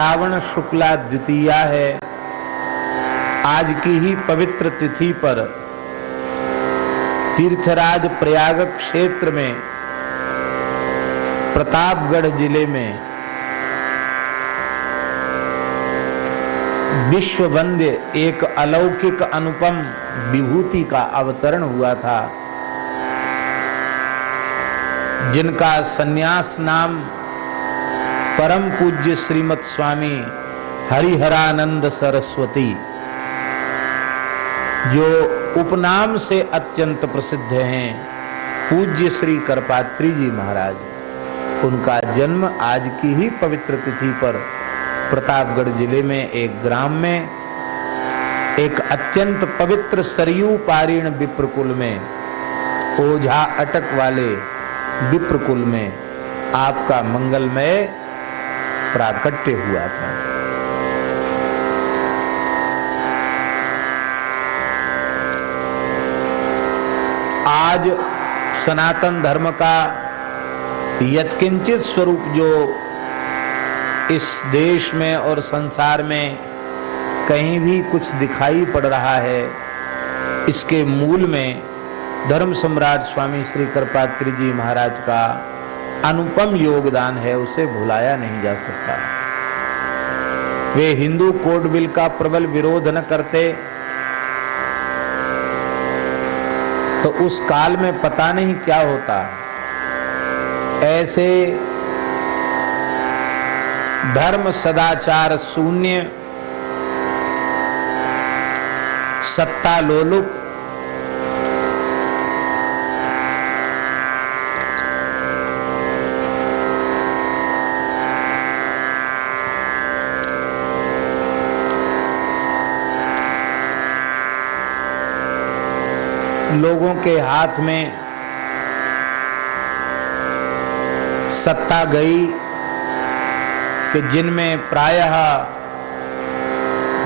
श्रावण शुक्ला द्वितीया है। आज की ही पवित्र तिथि पर तीर्थराज प्रयाग क्षेत्र में प्रतापगढ़ जिले में विश्व वंद्य एक अलौकिक अनुपम विभूति का अवतरण हुआ था, जिनका सन्यास नाम परम पूज्य श्रीमद स्वामी हरिहरानंद सरस्वती, जो उपनाम से अत्यंत प्रसिद्ध हैं, पूज्य श्री करपात्री जी महाराज। उनका जन्म आज की ही पवित्र तिथि पर प्रतापगढ़ जिले में एक ग्राम में एक अत्यंत पवित्र सरयू पारीण विप्रकुल में, ओझा अटक वाले विप्रकुल में आपका मंगलमय प्राकट्य हुआ था। आज सनातन धर्म का यत्किंचित स्वरूप जो इस देश में और संसार में कहीं भी कुछ दिखाई पड़ रहा है, इसके मूल में धर्म सम्राट स्वामी श्री करपात्री जी महाराज का अनुपम योगदान है, उसे भुलाया नहीं जा सकता। वे हिंदू कोड बिल का प्रबल विरोध न करते तो उस काल में पता नहीं क्या होता। ऐसे धर्म सदाचार शून्य, सत्ता लोलुप, लोगों के हाथ में सत्ता गई कि जिनमें प्रायः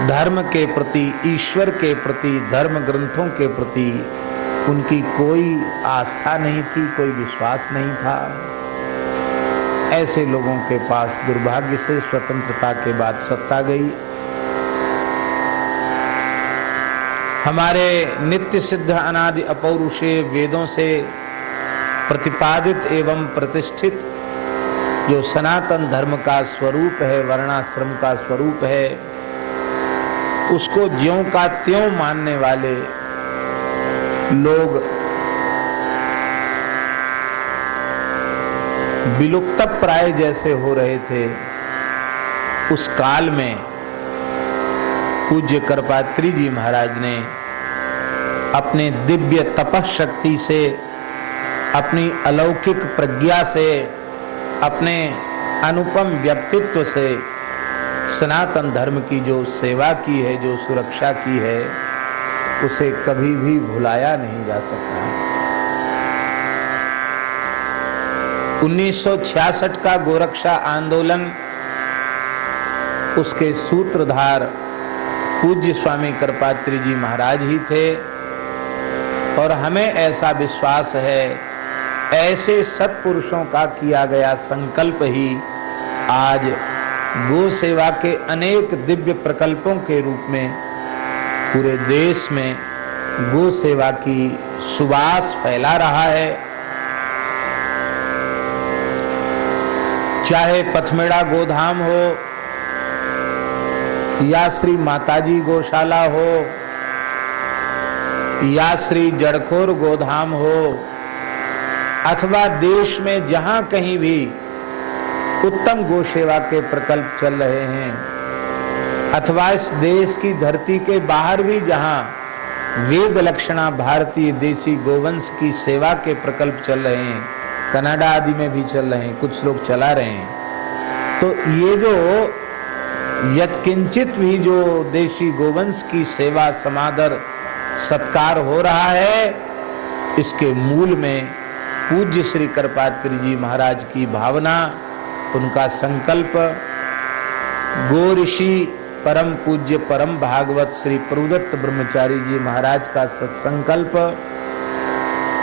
धर्म के प्रति, ईश्वर के प्रति, धर्म ग्रंथों के प्रति उनकी कोई आस्था नहीं थी, कोई विश्वास नहीं था। ऐसे लोगों के पास दुर्भाग्य से स्वतंत्रता के बाद सत्ता गई। हमारे नित्य सिद्ध अनादि अपौरुषेय वेदों से प्रतिपादित एवं प्रतिष्ठित जो सनातन धर्म का स्वरूप है, वर्णाश्रम का स्वरूप है, उसको ज्यों का त्यों मानने वाले लोग विलुप्तप्राय जैसे हो रहे थे। उस काल में पूज्य करपात्री जी महाराज ने अपने दिव्य तपशक्ति से, अपनी अलौकिक प्रज्ञा से, अपने अनुपम व्यक्तित्व से सनातन धर्म की जो सेवा की है, जो सुरक्षा की है, उसे कभी भी भुलाया नहीं जा सकता। 1966 का गोरक्षा आंदोलन, उसके सूत्रधार पूज्य स्वामी करपात्री जी महाराज ही थे। और हमें ऐसा विश्वास है, ऐसे सत्पुरुषों का किया गया संकल्प ही आज गो सेवा के अनेक दिव्य प्रकल्पों के रूप में पूरे देश में गो सेवा की सुवास फैला रहा है। चाहे पथमेड़ा गोधाम हो या श्री माताजी गौशाला हो या श्री जड़खोर गोधाम हो, अथवा देश में जहां कहीं भी उत्तम गो सेवा के प्रकल्प चल रहे हैं, अथवा इस देश की धरती के बाहर भी जहां वेद लक्षणा भारतीय देसी गोवंश की सेवा के प्रकल्प चल रहे हैं, कनाडा आदि में भी चल रहे हैं, कुछ लोग चला रहे हैं, तो ये जो यत्किंचित भी जो देशी गोवंश की सेवा समादर सत्कार हो रहा है, इसके मूल में पूज्य श्री करपात्री जी महाराज की भावना, उनका संकल्प, गो ऋषि परम पूज्य परम भागवत श्री प्रभुदत्त ब्रह्मचारी जी महाराज का सत्संकल्प,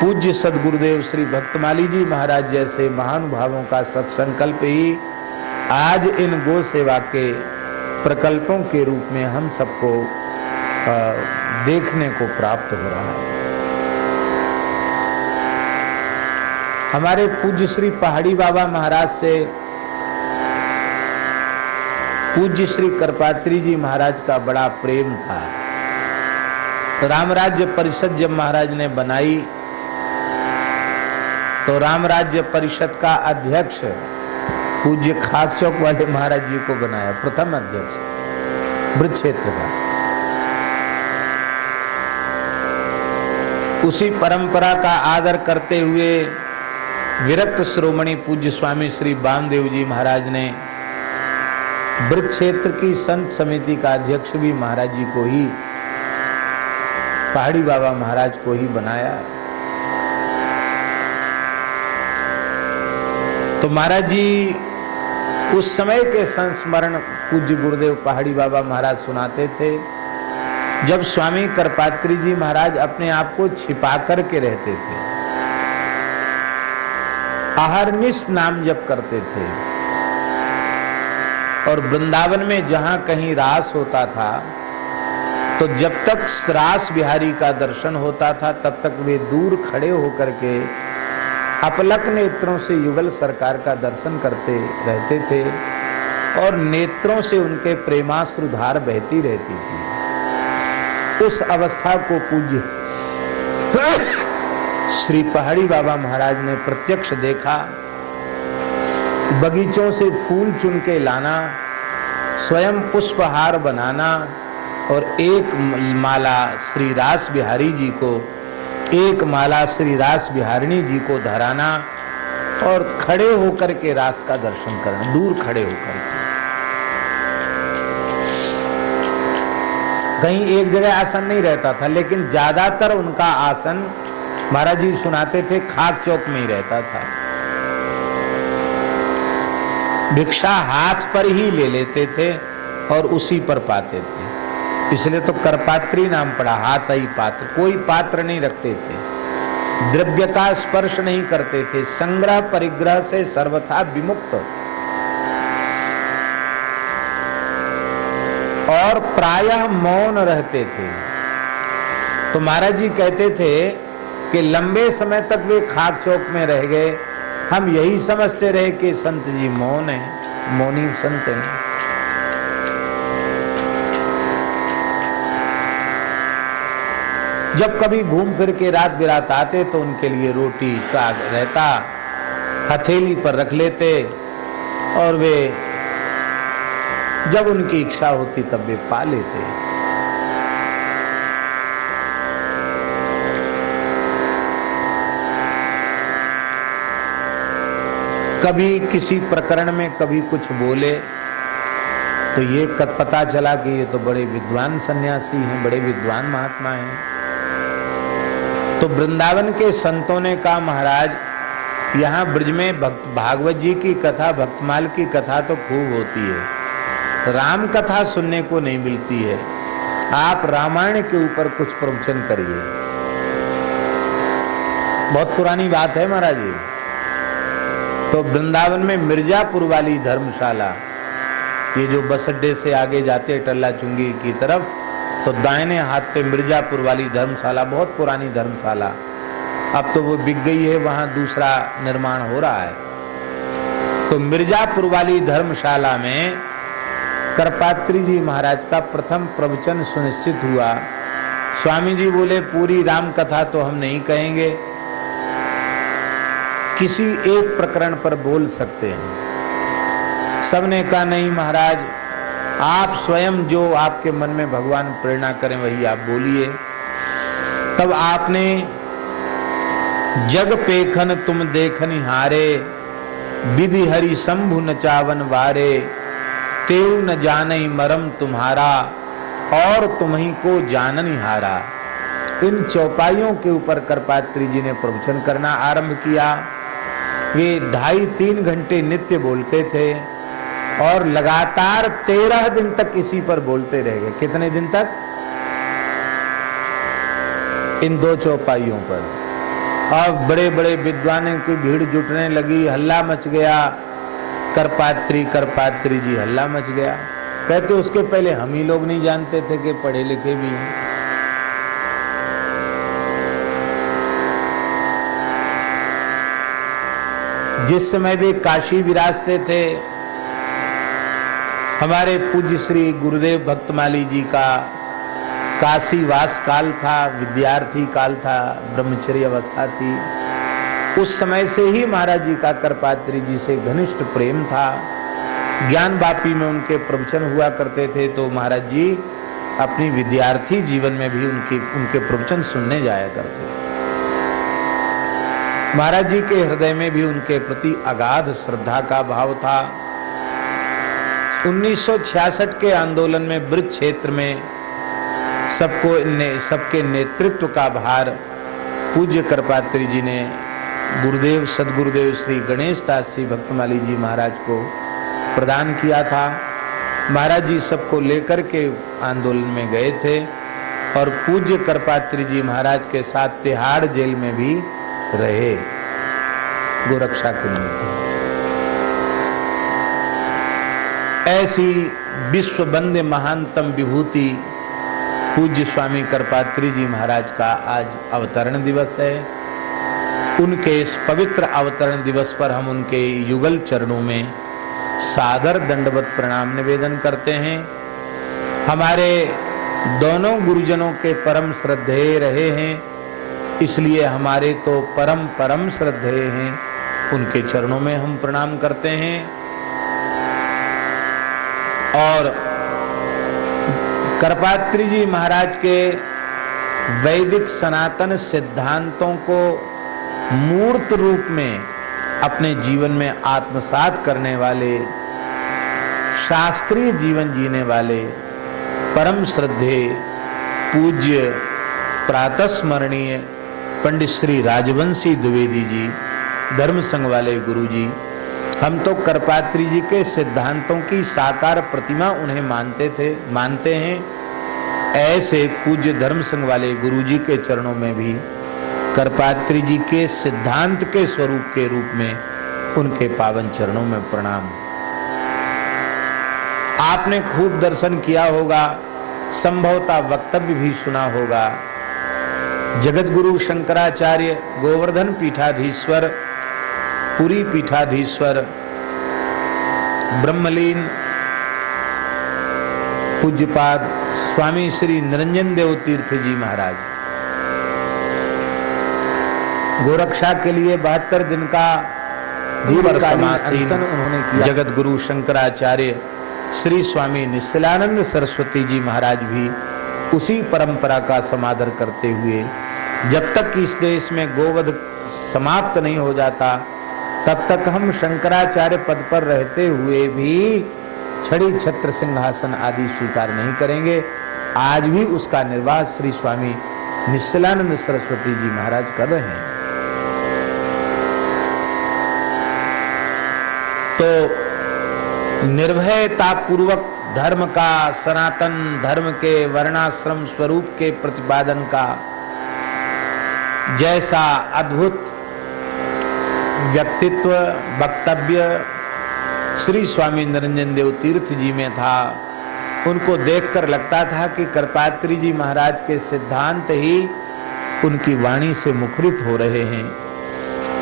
पूज्य सदगुरुदेव श्री भक्तमाली जी महाराज जैसे महानुभावों का सत्संकल्प ही आज इन गो सेवा के प्रकल्पों के रूप में हम सबको देखने को प्राप्त हो रहा है। हमारे पूज्य श्री पहाड़ी बाबा महाराज से पूज्य श्री करपात्री जी महाराज का बड़ा प्रेम था। राम राज्य परिषद जब महाराज ने बनाई तो राम राज्य परिषद का अध्यक्ष पूज्य खाक चौक वाले महाराज जी को बनाया, प्रथम अध्यक्ष ब्रज क्षेत्र का। उसी परंपरा का आदर करते हुए विरक्त श्रोमणी पूज्य स्वामी श्री वामदेव जी महाराज ने ब्रज क्षेत्र की संत समिति का अध्यक्ष भी महाराज जी को ही, पहाड़ी बाबा महाराज को ही बनाया। तो महाराज जी उस समय के संस्मरण पूज्य गुरुदेव पहाड़ी बाबा महाराज सुनाते थे, जब स्वामी करपात्री जी महाराज अपने आप को छिपा करके रहते थे, अहरनिश नाम जप करते थे, और वृंदावन में जहां कहीं रास होता था तो जब तक रास बिहारी का दर्शन होता था तब तक वे दूर खड़े होकर के अपलक नेत्रों से युगल सरकार का दर्शन करते रहते थे, और नेत्रों से उनके प्रेमाश्रुधार बहती रहती थी। उस अवस्था को पूज्य श्री पहाड़ी बाबा महाराज ने प्रत्यक्ष देखा। बगीचों से फूल चुन के लाना, स्वयं पुष्पहार बनाना और एक माला श्री रास बिहारी जी को, एक माला श्री रास बिहारिणी जी को धराना और खड़े होकर के रास का दर्शन करना, दूर खड़े होकर के। कहीं एक जगह आसन नहीं रहता था, लेकिन ज्यादातर उनका आसन महाराज जी सुनाते थे खाक चौक में ही रहता था। भिक्षा हाथ पर ही ले लेते थे और उसी पर पाते थे, इसलिए तो करपात्री नाम पड़ा, हाथ ही पात्र। कोई पात्र नहीं रखते थे, द्रव्य का स्पर्श नहीं करते थे, संग्रह परिग्रह से सर्वथा विमुक्त, और प्रायः मौन रहते थे। तो महाराज जी कहते थे कि लंबे समय तक वे खाक चौक में रह गए, हम यही समझते रहे कि संत जी मौन है, मौनी संत हैं। जब कभी घूम फिर के रात बिरात आते तो उनके लिए रोटी साग रहता, हथेली पर रख लेते, और वे जब उनकी इच्छा होती तब वे पा लेते। कभी किसी प्रकरण में कभी कुछ बोले तो ये पता चला कि ये तो बड़े विद्वान सन्यासी हैं, बड़े विद्वान महात्मा हैं। तो वृंदावन के संतों ने कहा, महाराज यहाँ ब्रज में भागवत जी की कथा, भक्तमाल की कथा तो खूब होती है, राम कथा सुनने को नहीं मिलती है, आप रामायण के ऊपर कुछ प्रवचन करिए। बहुत पुरानी बात है महाराज जी। तो वृंदावन में मिर्जापुर वाली धर्मशाला, ये जो बस अड्डे से आगे जाते टल्ला चुंगी की तरफ, तो दाहिने हाथ पे मिर्जापुर वाली धर्मशाला, बहुत पुरानी धर्मशाला, अब तो वो बिक गई है, वहां दूसरा निर्माण हो रहा है। तो मिर्जापुर वाली धर्मशाला में करपात्री जी महाराज का प्रथम प्रवचन सुनिश्चित हुआ। स्वामी जी बोले, पूरी राम कथा तो हम नहीं कहेंगे, किसी एक प्रकरण पर बोल सकते हैं। सबने कहा, नहीं महाराज, आप स्वयं जो आपके मन में भगवान प्रेरणा करें वही आप बोलिए। तब आपने जग पेखन तुम देखनि हारे, विधि हरि शंभु नचावन वारे, तेऊ न जानई मरम तुम्हारा, और तुम्ही को जाननि हारा। इन चौपाइयों के ऊपर करपात्री जी ने प्रवचन करना आरंभ किया। वे 2.5-3 घंटे नित्य बोलते थे और लगातार 13 दिन तक इसी पर बोलते रह गए। कितने दिन तक? इन 2 चौपाइयों पर। और बड़े बड़े विद्वानों की भीड़ जुटने लगी, हल्ला मच गया, करपात्री जी हल्ला मच गया। कहते उसके पहले हम ही लोग नहीं जानते थे कि पढ़े लिखे भी हैं। जिस समय वे काशी विराजते थे, हमारे पूज्य श्री गुरुदेव भक्तमाली जी का काशी वास काल था, विद्यार्थी काल था, ब्रह्मचर्य अवस्था थी। उस समय से ही महाराज जी का करपात्री जी से घनिष्ठ प्रेम था। ज्ञान वापी में उनके प्रवचन हुआ करते थे, तो महाराज जी अपनी विद्यार्थी जीवन में भी उनके प्रवचन सुनने जाया करते थे। महाराज जी के हृदय में भी उनके प्रति अगाध श्रद्धा का भाव था। 1966 के आंदोलन में ब्रज क्षेत्र में सबके नेतृत्व का भार पूज्य करपात्री जी ने गुरुदेव सदगुरुदेव श्री गणेश दास जी भक्तमाली जी महाराज को प्रदान किया था। महाराज जी सबको लेकर के आंदोलन में गए थे और पूज्य करपात्री जी महाराज के साथ तिहाड़ जेल में भी रहे गोरक्षा के निमित्त। ऐसी विश्व वंद्य महानतम विभूति पूज्य स्वामी करपात्री जी महाराज का आज अवतरण दिवस है। उनके इस पवित्र अवतरण दिवस पर हम उनके युगल चरणों में सादर दंडवत प्रणाम निवेदन करते हैं। हमारे दोनों गुरुजनों के परम श्रद्धेय रहे हैं, इसलिए हमारे तो परम परम श्रद्धेय हैं, उनके चरणों में हम प्रणाम करते हैं। और करपात्री जी महाराज के वैदिक सनातन सिद्धांतों को मूर्त रूप में अपने जीवन में आत्मसात करने वाले, शास्त्रीय जीवन जीने वाले परम श्रद्धेय पूज्य प्रातस्मरणीय पंडित श्री राजवंशी द्विवेदी जी, धर्म संघ वाले गुरु जी, हम तो करपात्री जी के सिद्धांतों की साकार प्रतिमा उन्हें मानते हैं। ऐसे पूज्य धर्म संघ वाले गुरु जी के चरणों में भी करपात्री जी के सिद्धांत के स्वरूप के रूप में उनके पावन चरणों में प्रणाम। आपने खूब दर्शन किया होगा, संभवतः वक्तव्य भी सुना होगा। जगत गुरु शंकराचार्य गोवर्धन पीठाधीश्वर, पुरी पीठाधीश्वर, ब्रह्मलीन पूज्यपाद स्वामी श्री निरंजन देव तीर्थ जी महाराज गोरक्षा के लिए 72 दिन का दीर्घकालीन अनशन उन्होंने किया। जगत गुरु शंकराचार्य श्री स्वामी निश्चलानंद सरस्वती जी महाराज भी उसी परंपरा का समादर करते हुए जब तक इस देश में गोवध समाप्त नहीं हो जाता तब तक हम शंकराचार्य पद पर रहते हुए भी छड़ी छत्र सिंहासन आदि स्वीकार नहीं करेंगे। आज भी उसका निर्वाह श्री स्वामी निश्चलानंद सरस्वती जी महाराज कर रहे हैं। तो निर्भयता पूर्वक धर्म का, सनातन धर्म के वर्णाश्रम स्वरूप के प्रतिपादन का जैसा अद्भुत व्यक्तित्व वक्तव्य श्री स्वामी निरंजन देव तीर्थ जी में था, उनको देखकर लगता था कि करपात्री जी महाराज के सिद्धांत ही उनकी वाणी से मुखरित हो रहे हैं।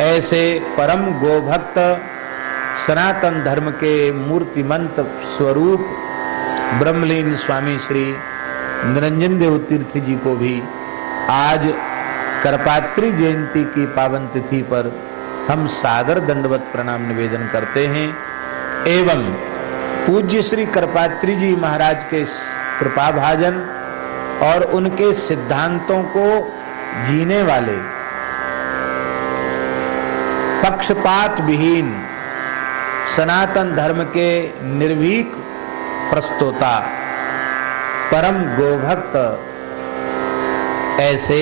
ऐसे परम गोभक्त सनातन धर्म के मूर्तिमंत स्वरूप ब्रह्मलीन स्वामी श्री निरंजन देव तीर्थ जी को भी आज करपात्री जयंती की पावन तिथि पर हम सादर दंडवत प्रणाम निवेदन करते हैं एवं पूज्य श्री करपात्री जी महाराज के कृपा भाजन और उनके सिद्धांतों को जीने वाले पक्षपात विहीन सनातन धर्म के निर्भीक प्रस्तोता परम गोभक्त ऐसे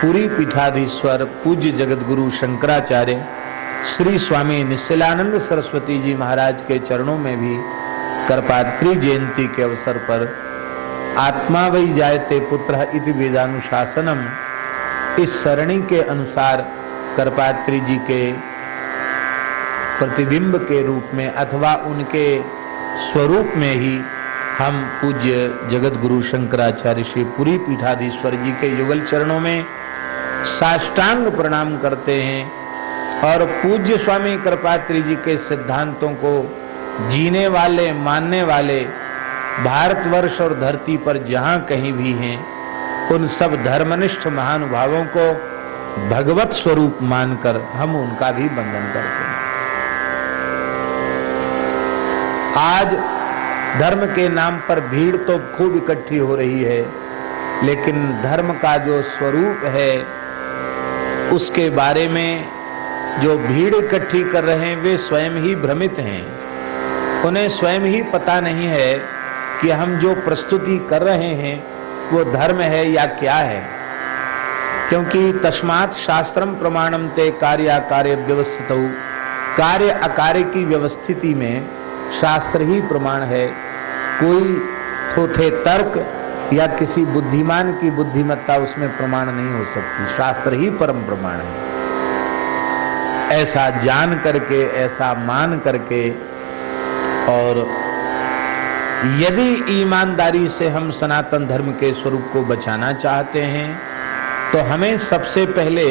पुरी पीठाधीश्वर पूज्य जगत गुरु शंकराचार्य श्री स्वामी निश्चलानंद सरस्वती जी महाराज के चरणों में भी करपात्री जयंती के अवसर पर आत्मा वै जायते पुत्र इति वेदानुशासनम, इस सरणी के अनुसार करपात्री जी के प्रतिबिंब के रूप में अथवा उनके स्वरूप में ही हम पूज्य जगत गुरु शंकराचार्य श्री पुरी पीठाधीश्वर जी के युगल चरणों में साष्टांग प्रणाम करते हैं और पूज्य स्वामी कृपात्री जी के सिद्धांतों को जीने वाले, मानने वाले भारतवर्ष और धरती पर जहां कहीं भी हैं, उन सब धर्मनिष्ठ महानुभावों को भगवत स्वरूप मानकर हम उनका भी वंदन करते हैं। आज धर्म के नाम पर भीड़ तो खूब इकट्ठी हो रही है, लेकिन धर्म का जो स्वरूप है उसके बारे में जो भीड़ इकट्ठी कर रहे हैं वे स्वयं ही भ्रमित हैं। उन्हें स्वयं ही पता नहीं है कि हम जो प्रस्तुति कर रहे हैं वो धर्म है या क्या है, क्योंकि तस्मात् शास्त्रम प्रमाणम ते कार्याकार्य व्यवस्थितौ, कार्य अकार्य की व्यवस्थिति में शास्त्र ही प्रमाण है। कोई थोथे तर्क या किसी बुद्धिमान की बुद्धिमत्ता उसमें प्रमाण नहीं हो सकती, शास्त्र ही परम प्रमाण है। ऐसा जान करके, ऐसा मान करके, और यदि ईमानदारी से हम सनातन धर्म के स्वरूप को बचाना चाहते हैं तो हमें सबसे पहले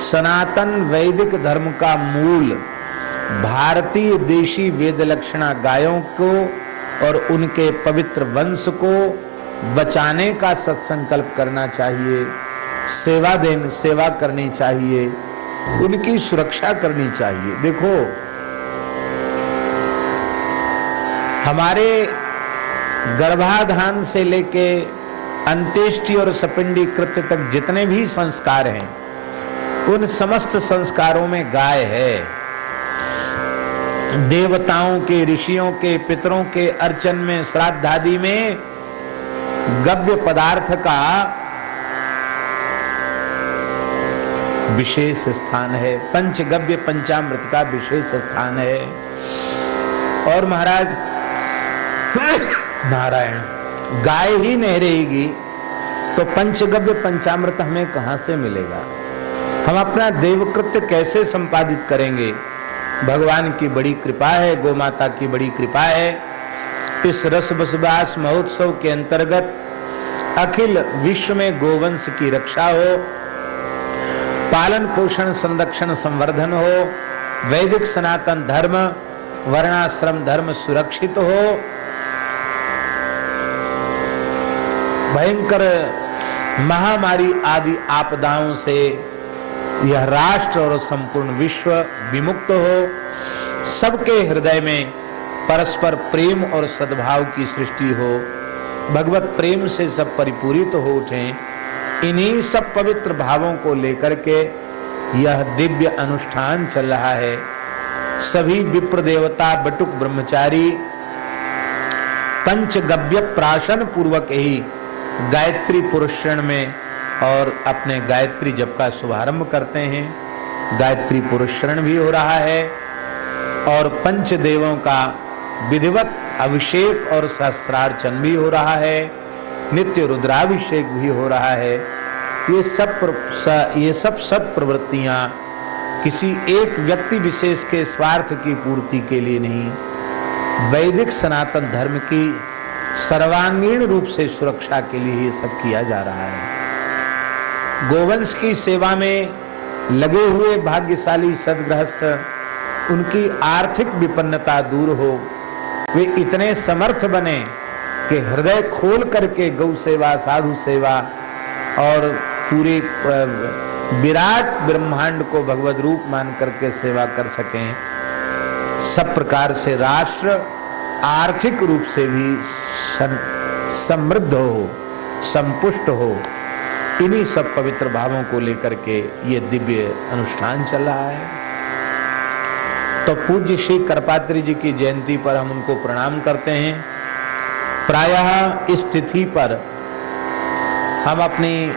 सनातन वैदिक धर्म का मूल भारतीय देशी वेद लक्षणा गायों को और उनके पवित्र वंश को बचाने का सत्संकल्प करना चाहिए, सेवा करनी चाहिए, उनकी सुरक्षा करनी चाहिए। देखो, हमारे गर्भाधान से लेके अंत्येष्टि और सपिंडी कृत्य तक जितने भी संस्कार हैं, उन समस्त संस्कारों में गाय है। देवताओं के, ऋषियों के, पितरों के अर्चन में, श्राद्ध आदि में गव्य पदार्थ का विशेष स्थान है, पंचगव्य पंचामृत का विशेष स्थान है। और महाराज नारायण, गाय ही नहीं रहेगी तो पंचगव्य पंचामृत हमें कहां से मिलेगा? हम अपना देवकृत्य कैसे संपादित करेंगे? भगवान की बड़ी कृपा है, गौ माता की बड़ी कृपा है। इस रस बसवास महोत्सव के अंतर्गत अखिल विश्व में गोवंश की रक्षा हो, पालन पोषण संरक्षण संवर्धन हो, वैदिक सनातन धर्म वर्णाश्रम धर्म सुरक्षित हो, भयंकर महामारी आदि आपदाओं से यह राष्ट्र और संपूर्ण विश्व विमुक्त हो, सबके हृदय में परस्पर प्रेम और सद्भाव की सृष्टि हो, भगवत प्रेम से सब परिपूरित हो उठें। इन्हीं सब पवित्र भावों को लेकर के यह दिव्य अनुष्ठान चल रहा है। सभी विप्र देवता बटुक ब्रह्मचारी पंचगव्य प्राशन पूर्वक ही गायत्री पुरुषण में और अपने गायत्री जप का शुभारंभ करते हैं। गायत्री पुरुषण भी हो रहा है और पंचदेवों का विधिवत अभिषेक और सहस्रार्चन भी हो रहा है, नित्य रुद्राभिषेक भी हो रहा है। ये सब सत प्रवृत्तियां किसी एक व्यक्ति विशेष के स्वार्थ की पूर्ति के लिए नहीं, वैदिक सनातन धर्म की सर्वांगीण रूप से सुरक्षा के लिए ये सब किया जा रहा है। गोवंश की सेवा में लगे हुए भाग्यशाली सद्गृहस्थ, उनकी आर्थिक विपन्नता दूर हो, वे इतने समर्थ बने कि हृदय खोल करके गौ सेवा, साधु सेवा और पूरे विराट ब्रह्मांड को भगवत रूप मान करके सेवा कर सकें। सब प्रकार से राष्ट्र आर्थिक रूप से भी समृद्ध हो, संपुष्ट हो, इन्हीं सब पवित्र भावों को लेकर के ये दिव्य अनुष्ठान चल रहा है। तो पूज्य श्री करपात्री जी की जयंती पर हम उनको प्रणाम करते हैं। प्रायः इस तिथि पर हम अपनी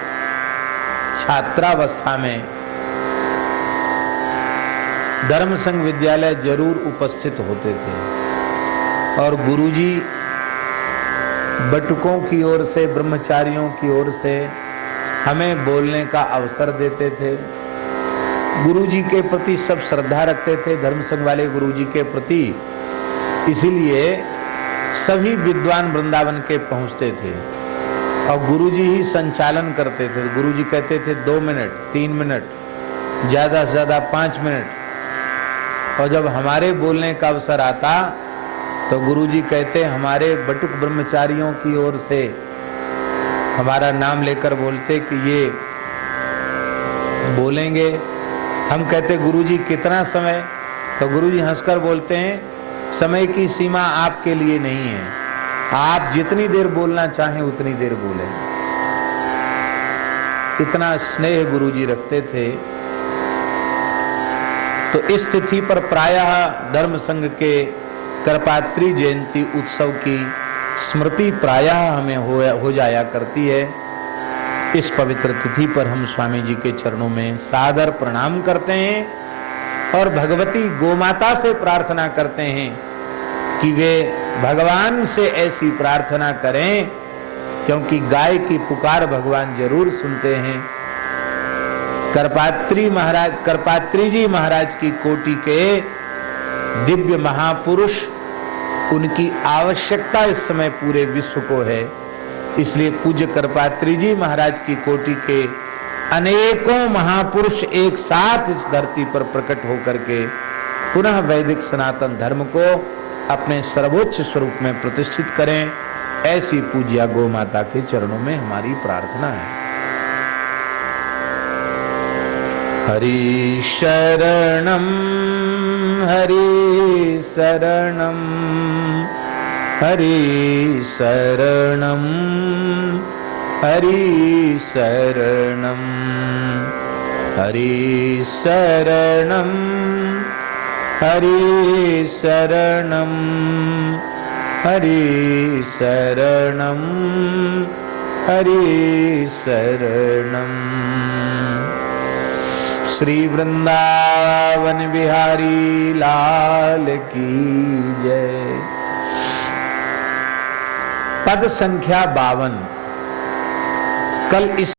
छात्रावस्था में धर्म संघ विद्यालय जरूर उपस्थित होते थे और गुरुजी बटुकों की ओर से, ब्रह्मचारियों की ओर से हमें बोलने का अवसर देते थे गुरुजी के प्रति सब श्रद्धा रखते थे, धर्म संघ वाले गुरुजी के प्रति, इसीलिए सभी विद्वान वृंदावन के पहुंचते थे और गुरुजी ही संचालन करते थे। गुरुजी कहते थे 2 मिनट, 3 मिनट, ज्यादा से ज्यादा 5 मिनट। और जब हमारे बोलने का अवसर आता तो गुरुजी कहते हमारे बटुक ब्रह्मचारियों की ओर से हमारा नाम लेकर बोलते कि ये बोलेंगे। हम कहते गुरुजी कितना समय? तो गुरुजी हंसकर बोलते हैं समय की सीमा आपके लिए नहीं है, आप जितनी देर बोलना चाहें उतनी देर बोलें। इतना स्नेह गुरुजी रखते थे। तो इस तिथि पर प्रायः धर्म संघ के करपात्री जयंती उत्सव की स्मृति प्रायः हमें हो जाया करती है। इस पवित्र तिथि पर हम स्वामी जी के चरणों में सादर प्रणाम करते हैं और भगवती गोमाता से प्रार्थना करते हैं कि वे भगवान से ऐसी प्रार्थना करें, क्योंकि गाय की पुकार भगवान जरूर सुनते हैं। करपात्री जी महाराज की कोटि के दिव्य महापुरुष, उनकी आवश्यकता इस समय पूरे विश्व को है। इसलिए पूज्य करपात्री जी महाराज की कोटि के अनेकों महापुरुष एक साथ इस धरती पर प्रकट होकर के पुनः वैदिक सनातन धर्म को अपने सर्वोच्च स्वरूप में प्रतिष्ठित करें, ऐसी पूज्या गौ माता के चरणों में हमारी प्रार्थना है। हरि शरणम हरि शरणम हरि शरणम हरि शरणम हरि शरणम हरि शरणम हरि शरणम हरि शरणम। श्री वृंदावन बिहारी लाल की जय। पद संख्या 52। कल इस